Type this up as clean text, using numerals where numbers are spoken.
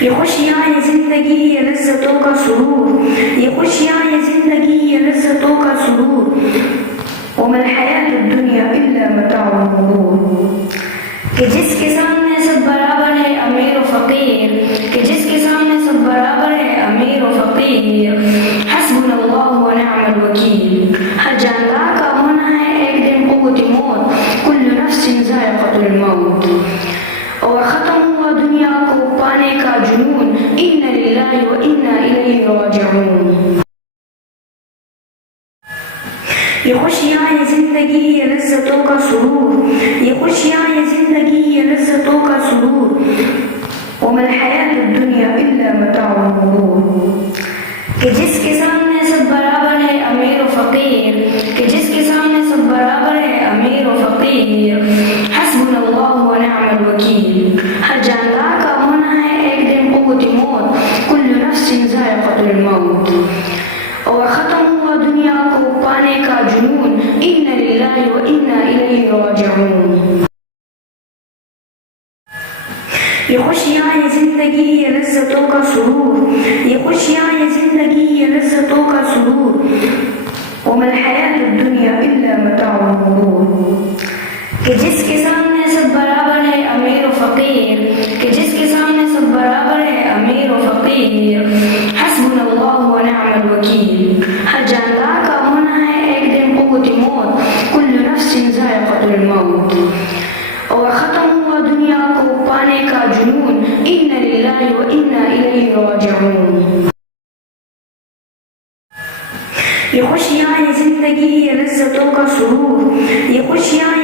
یہ خوشیاں یہ زندگی یہ لذتوں کا سرور، یہ خوشیاں یہ زندگی یہ لذتوں کا سرور، وما الحیات الدنیا الا متاع الغرور۔ کہ جس کے سامنے سب برابر ہے امیر و فقیر، کہ جس کے سامنے سب برابر ہے امیر و فقیر، حسبنا اللہ و نعم الوکیل۔ ہر جاندار کا ہونا ہے ایک دن قوت موت، کل نفس ذائقۃ الموت۔ اور ختم ہوا دنیا کو پانے کا جنون، انا للہ و انا الیہ راجعون۔ یہ خوشیاں یہ زندگی یہ لذتوں کا سرور، یہ خوشیاں یہ زندگی یہ لذتوں کا سرور، وما الحیات الدنیا الا متاع الغرور۔ کہ جس کے سامنے سب برابر ہے امیر و فقیر، کہ جس کے سامنے سب برابر ہے امیر و فقیر، حسبنا اللہ و نعم الوکیل۔ ہر جاندار کا ہونا ہے ایک دن قوت موت، کل نفس ذائقۃ الموت۔ اور ختم ہوا دنیا کو پانے کا جنون، انا للہ و انا الیہ راجعون۔ یہ خوشیاں یہ زندگی یہ لذتوں کا سرور، یہ خوشیاں یہ زندگی یہ لذتوں کا سرور، وما الحیات الدنیا الا متاع الغرور۔ کہ جس کے سامنے سب برابر ہے امیر و فقیر، کہ جس کے سامنے سب برابر ہے امیر و فقیر، حسبنا اللہ و نعم الوکیل۔ ہر جاندار کا ہونا ہے ایک دن قوت موت، کل نفس ذائقۃ الموت۔ اور ختم ہوا دنیا کو پانے کا جنون، انا للہ و انا الیہ راجعون۔ یہ خوشیاں یہ زندگی یہ لذتوں کا سرور، یہ خوشیاں